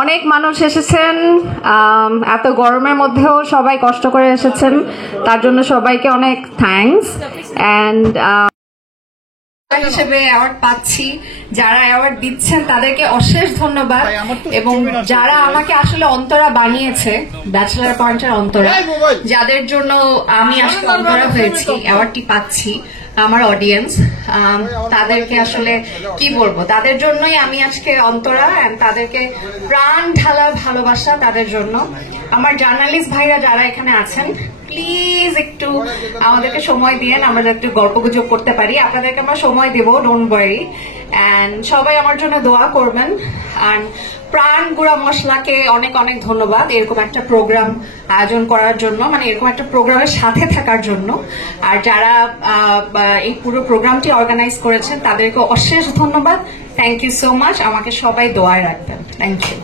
অনেক মানুষ এসেছেন, এত গরমের মধ্যেও সবাই কষ্ট করে এসেছেন, তার জন্য সবাইকে অনেক থ্যাঙ্কস। অ্যান্ড হিসেবে অ্যাওয়ার্ড পাচ্ছি, যারা অ্যাওয়ার্ড দিচ্ছেন তাদেরকে অশেষ ধন্যবাদ, এবং যারা আমাকে আসলে অন্তরা বানিয়েছে, ব্যাচেলার পয়েন্টের অন্তরা, যাদের জন্য আমি আসলে অন্তরা হয়েছি, অ্যাওয়ার্ডটি পাচ্ছি, আমার অডিয়েন্স, তাদেরকে আসলে কি বলবো, তাদের জন্যই আমি আজকে অন্তরা। তাদেরকে প্রাণ ঢালা ভালোবাসা তাদের জন্য। আমার জার্নালিস্ট ভাইরা যারা এখানে আছেন, প্লিজ একটু আমাদেরকে সময় দিয়েন, আমরা একটু গল্পগুজব করতে পারি, আপনাদেরকে আমরা সময় দেবো, ডোন্ট ওয়ারি। অ্যান্ড সবাই আমার জন্য দোয়া করবেন। আর প্রাণ গুঁড়া মশলাকে অনেক অনেক ধন্যবাদ এরকম একটা প্রোগ্রাম আয়োজন করার জন্য, মানে এরকম একটা প্রোগ্রামের সাথে থাকার জন্য। আর যারা এই পুরো প্রোগ্রামটি অর্গানাইজ করেছেন তাদেরকে অশেষ ধন্যবাদ। Thank you so much. আমাকে সবাই দোয়ায় রাখবেন। Thank you.